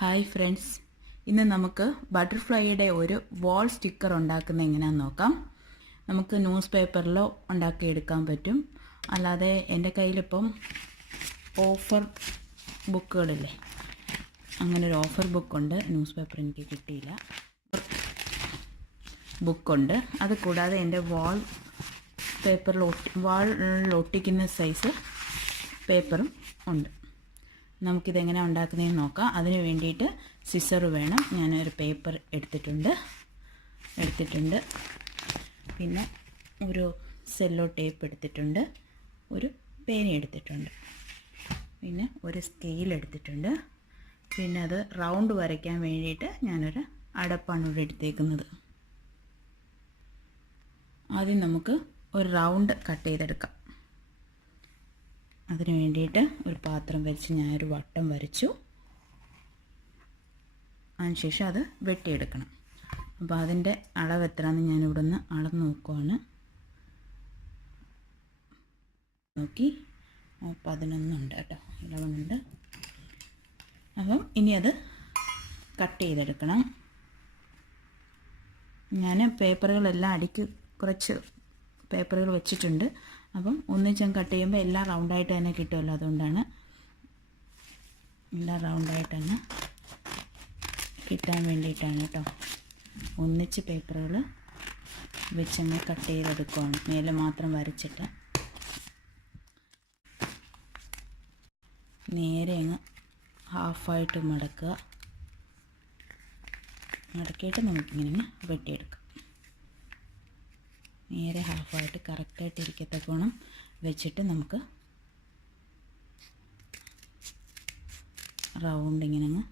Hi friends, ഇന്ന് നമുക്ക് ബട്ടർഫ്ലൈയുടെ ഒരു വാൾ സ്റ്റിക്കർ ഉണ്ടാക്കുന്നത് എങ്ങനെയാണെന്ന് നോക്കാം. നമുക്ക് ന്യൂസ് പേപ്പറിലോ ഉണ്ടാക്കിയെടുക്കാൻ പറ്റും. അല്ലാതെ എൻ്റെ കയ്യിലിപ്പം ഓഫർ ബുക്കുകളില്ലേ, അങ്ങനെ ഒരു ഓഫർ ബുക്കുണ്ട്. ന്യൂസ് പേപ്പർ എനിക്ക് കിട്ടിയില്ല, ബുക്കുണ്ട്. അത് കൂടാതെ എൻ്റെ വാളിൽ ഒട്ടിക്കുന്ന സൈസ് പേപ്പറും ഉണ്ട്. നമുക്കിതെങ്ങനെ ഉണ്ടാക്കുന്നതെന്ന് നോക്കാം. അതിന് വേണ്ടിയിട്ട് സിസർ വേണം. ഞാനൊരു പേപ്പർ എടുത്തിട്ടുണ്ട്. പിന്നെ ഒരു സെല്ലോ ടേപ്പ് എടുത്തിട്ടുണ്ട്. ഒരു പേന എടുത്തിട്ടുണ്ട്. പിന്നെ ഒരു സ്കെയിൽ എടുത്തിട്ടുണ്ട്. പിന്നെ അത് റൗണ്ട് വരയ്ക്കാൻ വേണ്ടിയിട്ട് ഞാനൊരു അടപ്പാണ് ഇവിടെ എടുത്തേക്കുന്നത്. ആദ്യം നമുക്ക് ഒരു റൗണ്ട് കട്ട് ചെയ്തെടുക്കാം. അതിന് വേണ്ടിയിട്ട് ഒരു പാത്രം വരച്ച് ഞാനൊരു വട്ടം വരച്ചു. അതിനുശേഷം അത് വെട്ടിയെടുക്കണം. അപ്പോൾ അതിൻ്റെ അളവ് എത്രയാണെന്ന് ഞാനിവിടെ നിന്ന് അളന്ന് നോക്കുവാണ്. നോക്കി 11 ഉണ്ട് കേട്ടോ, 11 ഉണ്ട്. അപ്പം ഇനി അത് കട്ട് ചെയ്തെടുക്കണം. ഞാൻ പേപ്പറുകളെല്ലാം അടിക്ക് കുറച്ച് പേപ്പറുകൾ വെച്ചിട്ടുണ്ട്. അപ്പം ഒന്നിച്ച് കട്ട് ചെയ്യുമ്പോൾ എല്ലാം റൗണ്ടായിട്ട് തന്നെ കിട്ടുമല്ലോ, അതുകൊണ്ടാണ് എല്ലാം റൗണ്ടായിട്ട് തന്നെ കിട്ടാൻ വേണ്ടിയിട്ടാണ് കേട്ടോ. ഒന്നിച്ച് പേപ്പറുകൾ വെച്ചങ്ങ് കട്ട് ചെയ്തെടുക്കുകയാണ്, മേലെ മാത്രം വരച്ചിട്ട്. നേരെ അങ്ങ് ഹാഫായിട്ട് മടക്കുക. മടക്കിയിട്ട് നമുക്കിങ്ങനെ വെട്ടിയെടുക്കാം. നേരെ ഹാഫായിട്ട് കറക്റ്റായിട്ട് ഇരിക്കത്തക്കോണം വെച്ചിട്ട് നമുക്ക് റൗണ്ട് ഇങ്ങനെ അങ്ങ്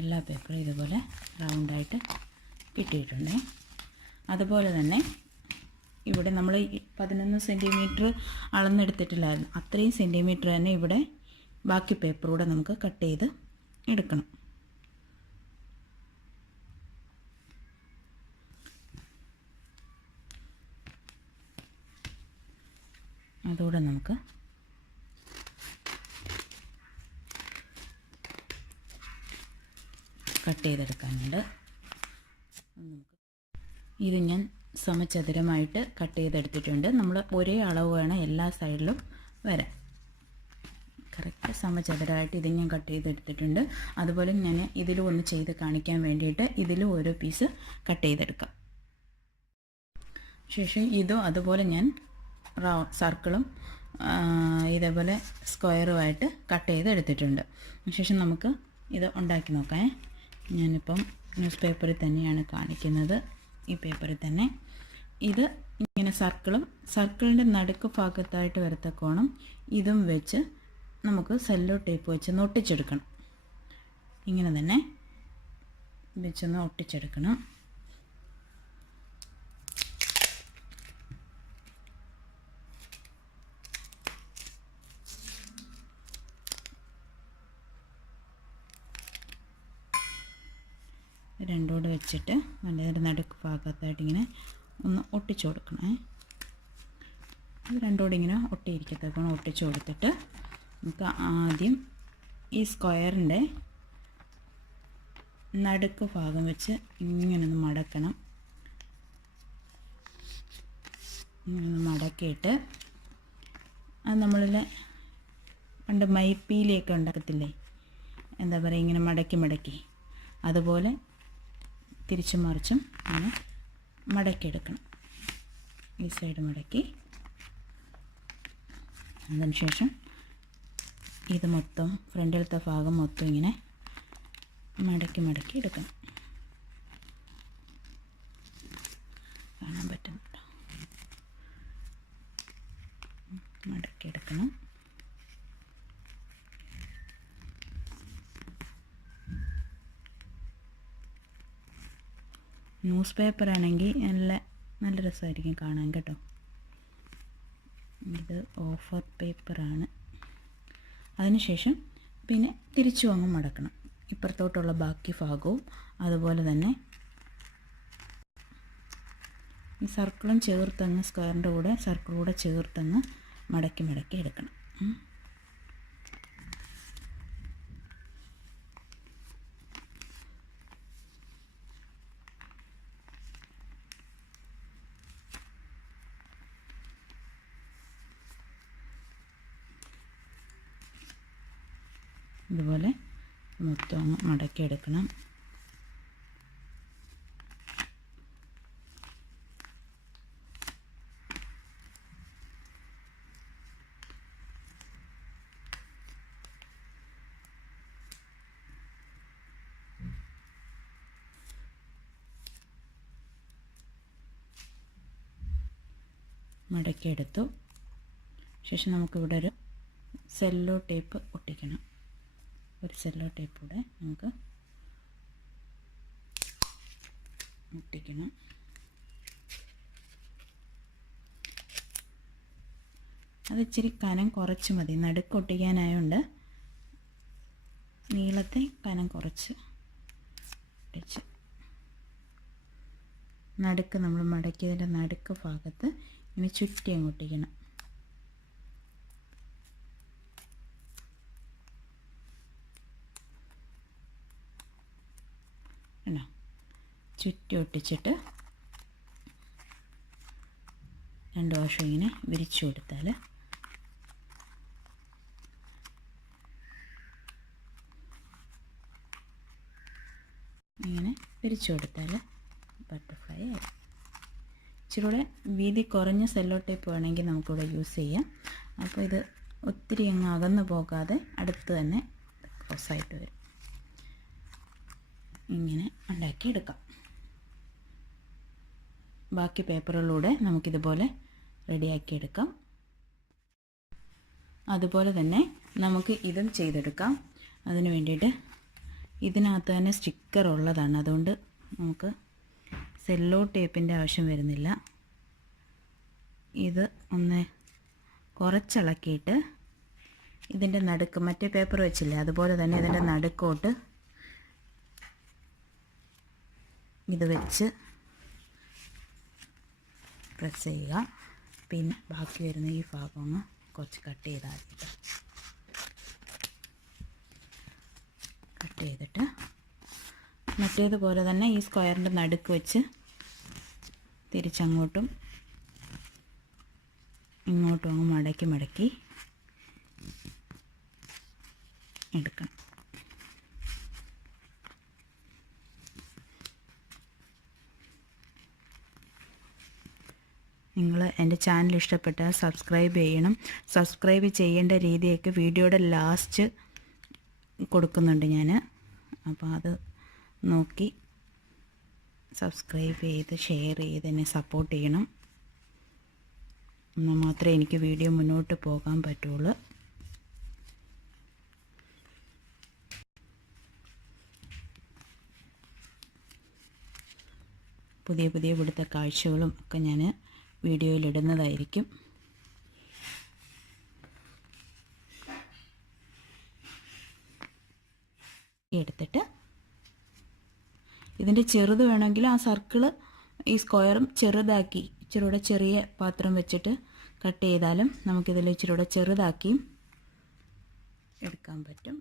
എല്ലാ പേപ്പറും ഇതുപോലെ റൗണ്ടായിട്ട് കിട്ടിയിട്ടുണ്ട്. അതുപോലെ തന്നെ ഇവിടെ നമ്മൾ 11 സെൻറ്റിമീറ്റർ അളന്നെടുത്തിട്ടില്ലായിരുന്നു, അത്രയും സെൻറ്റിമീറ്റർ തന്നെ ഇവിടെ ബാക്കി പേപ്പറൂടെ നമുക്ക് കട്ട് ചെയ്ത് എടുക്കണം. അതുകൂടെ നമുക്ക് കട്ട് ചെയ്തെടുക്കാനുണ്ട്. ഇത് ഞാൻ സമചതുരമായിട്ട് കട്ട് ചെയ്തെടുത്തിട്ടുണ്ട്. നമ്മൾ ഒരേ അളവ് വേണം എല്ലാ സൈഡിലും വരാൻ. കറക്റ്റ് സമചതുരമായിട്ട് ഇത് ഞാൻ കട്ട് ചെയ്തെടുത്തിട്ടുണ്ട്. അതുപോലെ ഞാൻ ഇതിലും ഒന്ന് ചെയ്ത് കാണിക്കാൻ വേണ്ടിയിട്ട് ഇതിലും ഓരോ പീസ് കട്ട് ചെയ്തെടുക്കാം. ശേഷം ഇതും അതുപോലെ ഞാൻ സർക്കിളും ഇതേപോലെ സ്ക്വയറുമായിട്ട് കട്ട് ചെയ്തെടുത്തിട്ടുണ്ട്. ശേഷം നമുക്ക് ഇത് ഉണ്ടാക്കി നോക്കാം. ഞാനിപ്പം ന്യൂസ് പേപ്പറിൽ തന്നെയാണ് കാണിക്കുന്നത്, ഈ പേപ്പറിൽ തന്നെ. ഇത് ഇങ്ങനെ സർക്കിളിൻ്റെ നടുക്ക് ഭാഗത്തായിട്ട് വരത്തക്കോണം ഇതും വെച്ച് നമുക്ക് സെല്ലോ ടേപ്പ് വെച്ച് ഒട്ടിച്ചെടുക്കണം. ഇങ്ങനെ തന്നെ വെച്ചൊന്ന് ഒട്ടിച്ചെടുക്കണം. രണ്ടോട് വെച്ചിട്ട് അതിൻ്റെ നടുക്ക് ഭാഗത്തായിട്ട് ഇങ്ങനെ ഒന്ന് ഒട്ടിച്ചു കൊടുക്കണേ. അത് രണ്ടോട് ഇങ്ങനെ ഒട്ടിയിരിക്കത്തേക്കാണ് ഒട്ടിച്ചു കൊടുത്തിട്ട് നമുക്ക് ആദ്യം ഈ സ്ക്വയറിൻ്റെ നടുക്ക് ഭാഗം വെച്ച് ഇങ്ങനെ ഒന്ന് മടക്കണം. ഇങ്ങനെ മടക്കിയിട്ട് അത് നമ്മളിൽ പണ്ട് മൈപ്പീലിയൊക്കെ ഉണ്ടാക്കത്തില്ലേ, എന്താ പറയുക, ഇങ്ങനെ മടക്കി അതുപോലെ തിരിച്ചും മറിച്ചും ഇങ്ങനെ മടക്കിയെടുക്കണം. ഈ സൈഡ് മടക്കി അതിനുശേഷം ഇത് മൊത്തം ഫ്രണ്ടിലത്തെ ഭാഗം മൊത്തം ഇങ്ങനെ മടക്കി എടുക്കണം. കാണാൻ പറ്റുന്നുണ്ടോ? മടക്കിയെടുക്കണം. ന്യൂസ് പേപ്പർ ആണെങ്കിൽ നല്ല രസമായിരിക്കും കാണാൻ കേട്ടോ. ഇത് ഓഫർ പേപ്പറാണ്. അതിനുശേഷം പിന്നെ തിരിച്ചു അങ്ങ് മടക്കണം. ഇപ്പുറത്തോട്ടുള്ള ബാക്കി ഭാഗവും അതുപോലെ തന്നെ ഈ സർക്കിളും ചേർത്തങ്ങ് സ്ക്വയറിൻ്റെ കൂടെ സർക്കിൾ കൂടെ ചേർത്തങ്ങ് മടക്കി എടുക്കണം. ഇതുപോലെ മൊത്തം അങ്ങ് മടക്കിയെടുക്കണം. മടക്കിയെടുത്തു. ശേഷം നമുക്കിവിടെ ഒരു സെല്ലോ ടേപ്പ് ഒട്ടിക്കണം. ഒരു സെല്ലോ ടേപ്പ് കൂടെ നമുക്ക് ഒട്ടിക്കണം. അത് ഇച്ചിരി കനം കുറച്ച് മതി. നടുക്ക് ഒട്ടിക്കാനായതുകൊണ്ട് നീളത്തെ കനം കുറച്ച് ഒട്ടിച്ച് നടുക്ക് നമ്മൾ മടക്കിയതിൻ്റെ നടുക്ക് ഭാഗത്ത് ഇങ്ങനെ ചുറ്റി അങ്ങ് ഒട്ടിക്കണം. ചുറ്റി ഒട്ടിച്ചിട്ട് രണ്ട് വശം ഇങ്ങനെ വിരിച്ചു കൊടുത്താൽ ഇങ്ങനെ വിരിച്ചു കൊടുത്താൽ ബട്ടർഫ്ലൈ ആയി. ഇച്ചിരി കൂടെ വീതി കുറഞ്ഞ സെല്ലോ ടേപ്പ് വേണമെങ്കിൽ നമുക്കിവിടെ യൂസ് ചെയ്യാം. അപ്പോൾ ഇത് ഒത്തിരി അങ്ങ് അകന്നു പോകാതെ അടുത്ത് തന്നെ ക്രോസായിട്ട് വരും. ഇങ്ങനെ ഉണ്ടാക്കിയെടുക്കാം. ബാക്കി പേപ്പറുകളിലൂടെ നമുക്കിതുപോലെ റെഡിയാക്കിയെടുക്കാം. അതുപോലെ തന്നെ നമുക്ക് ഇതും ചെയ്തെടുക്കാം. അതിന് വേണ്ടിയിട്ട് ഇതിനകത്ത് തന്നെ സ്റ്റിക്കർ ഉള്ളതാണ്. അതുകൊണ്ട് നമുക്ക് സെല്ലോ ടേപ്പിൻ്റെ ആവശ്യം വരുന്നില്ല. ഇത് ഒന്ന് കുറച്ചിളക്കിയിട്ട് ഇതിൻ്റെ നടുക്ക് മറ്റേ പേപ്പർ വെച്ചില്ലേ അതുപോലെ തന്നെ ഇതിൻ്റെ നടുക്കോട്ട് ഇത് വെച്ച് പ്രസ് ചെയ്യുക. പിന്നെ ബാക്കി വരുന്ന ഈ ഭാഗം ഒന്ന് കുറച്ച് കട്ട് ചെയ്താൽ മതി. കട്ട് ചെയ്തിട്ട് മറ്റേതുപോലെ തന്നെ ഈ സ്ക്വയറിൻ്റെ നടുക്ക് വെച്ച് തിരിച്ചങ്ങോട്ടും ഇങ്ങോട്ടും അങ്ങ് മടക്കി എടുക്കണം. നിങ്ങൾ എൻ്റെ ചാനൽ ഇഷ്ടപ്പെട്ടാൽ സബ്സ്ക്രൈബ് ചെയ്യണം. സബ്സ്ക്രൈബ് ചെയ്യേണ്ട രീതിയൊക്കെ വീഡിയോയുടെ ലാസ്റ്റ് കൊടുക്കുന്നുണ്ട് ഞാൻ. അപ്പോൾ അത് നോക്കി സബ്സ്ക്രൈബ് ചെയ്ത് ഷെയർ ചെയ്ത് എന്നെ സപ്പോർട്ട് ചെയ്യണം. എന്നാൽ മാത്രമേ എനിക്ക് വീഡിയോ മുന്നോട്ട് പോകാൻ പറ്റുള്ളൂ. പുതിയ ഇവിടുത്തെ കാഴ്ചകളും ഒക്കെ ഞാൻ വീഡിയോയിലിടുന്നതായിരിക്കും. എടുത്തിട്ട് ഇതിൻ്റെ ചെറുത് വേണമെങ്കിൽ ആ സർക്കിള് ഈ സ്ക്വയറും ചെറുതാക്കി ഇച്ചിരൂടെ ചെറിയ പാത്രം വെച്ചിട്ട് കട്ട് ചെയ്താലും നമുക്കിതിൽ ഇച്ചിരൂടെ ചെറുതാക്കിയും എടുക്കാൻ പറ്റും.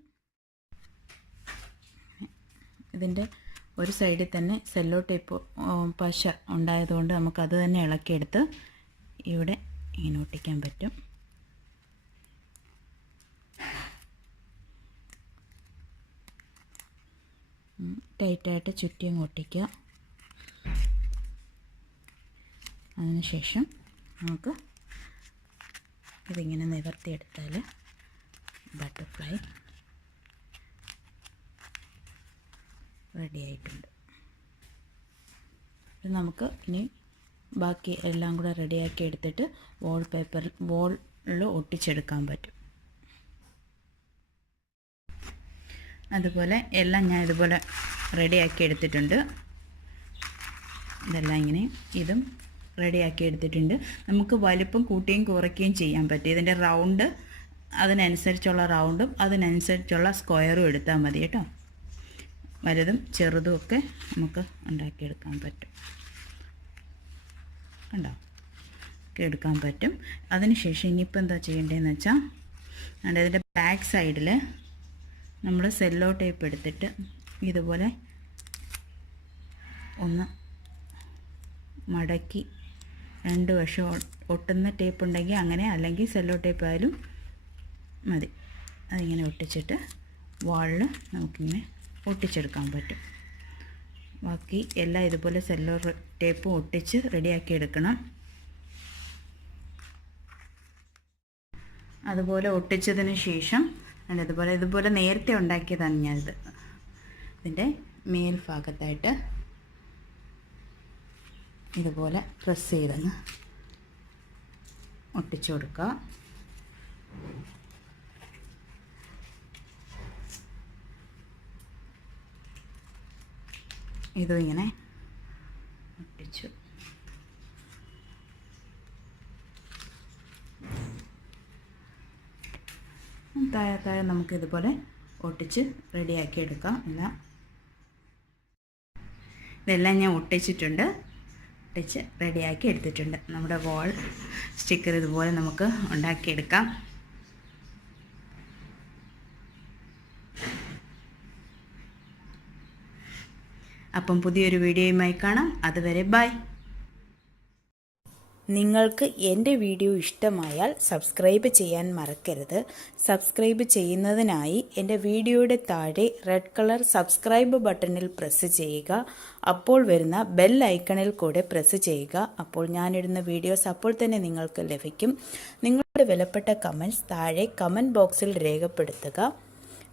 ഇതിൻ്റെ ഒരു സൈഡിൽ തന്നെ സെല്ലോ ടേപ്പ് പശ ഉണ്ടായതുകൊണ്ട് നമുക്കത് തന്നെ ഇളക്കിയെടുത്ത് ഇവിടെ ഇങ്ങനെ ഒട്ടിക്കാൻ പറ്റും. ടൈറ്റായിട്ട് ചുറ്റിയും ഒട്ടിക്കുക. അതിനുശേഷം നമുക്ക് ഇതിങ്ങനെ നിവർത്തിയെടുത്താൽ ബട്ടർഫ്ലൈ റെഡി ആയിട്ടുണ്ട്. ഇത് നമുക്ക് ഇനി ബാക്കി എല്ലാം കൂടെ റെഡിയാക്കി എടുത്തിട്ട് വോളിൽ ഒട്ടിച്ചെടുക്കാൻ പറ്റും. അതുപോലെ എല്ലാം ഞാൻ ഇതുപോലെ റെഡിയാക്കി എടുത്തിട്ടുണ്ട്. ഇതെല്ലാം ഇങ്ങനെ ഇതും റെഡിയാക്കി എടുത്തിട്ടുണ്ട്. നമുക്ക് വലിപ്പം കൂട്ടുകയും കുറയ്ക്കുകയും ചെയ്യാൻ പറ്റും. ഇതിൻ്റെ റൗണ്ട് അതിനനുസരിച്ചുള്ള റൗണ്ടും അതിനനുസരിച്ചുള്ള സ്ക്വയറും എടുത്താൽ മതി കേട്ടോ. വലുതും ചെറുതും ഒക്കെ നമുക്ക് ഉണ്ടാക്കിയെടുക്കാൻ പറ്റും. കണ്ടോ, ഒക്കെ എടുക്കാൻ പറ്റും. അതിനുശേഷം ഇനിയിപ്പോൾ എന്താ ചെയ്യേണ്ടതെന്ന് വെച്ചാൽ അതിൻ്റെ ബാക്ക് സൈഡിൽ നമ്മൾ സെല്ലോ ടേപ്പ് എടുത്തിട്ട് ഇതുപോലെ ഒന്ന് മടക്കി 2 വശം ഒട്ടുന്ന ടേപ്പ് ഉണ്ടെങ്കിൽ അങ്ങനെ, അല്ലെങ്കിൽ സെല്ലോ ടേപ്പ് ആയാലും മതി. അതിങ്ങനെ ഒട്ടിച്ചിട്ട് വാളിൽ നമുക്കിങ്ങനെ ഒട്ടിച്ചെടുക്കാൻ പറ്റും. ബാക്കി എല്ലാം ഇതുപോലെ സെല്ലോ ടേപ്പും ഒട്ടിച്ച് റെഡിയാക്കി എടുക്കണം. അതുപോലെ ഒട്ടിച്ചതിന് ശേഷം ഇതുപോലെ നേരത്തെ ഉണ്ടാക്കിയതാണ് ഞാനിത്. ഇതിൻ്റെ മേൽഭാഗത്തായിട്ട് ഇതുപോലെ പ്രസ് ചെയ്തങ്ങ് ഒട്ടിച്ചു കൊടുക്കുക. ഇതും ഇങ്ങനെ ഒട്ടിച്ചു. താഴെ നമുക്കിതുപോലെ ഒട്ടിച്ച് റെഡിയാക്കി എടുക്കാം. ഇതെല്ലാം ഞാൻ ഒട്ടിച്ചിട്ടുണ്ട്, ഒട്ടിച്ച് റെഡിയാക്കി എടുത്തിട്ടുണ്ട്. നമ്മുടെ വാൾ സ്റ്റിക്കർ ഇതുപോലെ നമുക്ക് ഉണ്ടാക്കിയെടുക്കാം. അപ്പം പുതിയൊരു വീഡിയോയുമായി കാണാം. അതുവരെ ബൈ. നിങ്ങൾക്ക് എൻ്റെ വീഡിയോ ഇഷ്ടമായാൽ സബ്സ്ക്രൈബ് ചെയ്യാൻ മറക്കരുത്. സബ്സ്ക്രൈബ് ചെയ്യുന്നതിനായി എൻ്റെ വീഡിയോയുടെ താഴെ റെഡ് കളർ സബ്സ്ക്രൈബ് ബട്ടണിൽ പ്രസ് ചെയ്യുക. അപ്പോൾ വരുന്ന ബെൽ ഐക്കണിൽ കൂടെ പ്രസ് ചെയ്യുക. അപ്പോൾ ഞാനിടുന്ന വീഡിയോസ് അപ്പോൾ തന്നെ നിങ്ങൾക്ക് ലഭിക്കും. നിങ്ങളുടെ വിലപ്പെട്ട കമൻറ്റ്സ് താഴെ കമൻറ്റ് ബോക്സിൽ രേഖപ്പെടുത്തുക.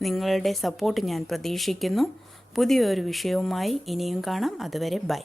നിങ്ങളുടെ സപ്പോർട്ട് ഞാൻ പ്രതീക്ഷിക്കുന്നു. പുതിയൊരു വിഷയവുമായി ഇനിയും കാണാം. അതുവരെ ബൈ.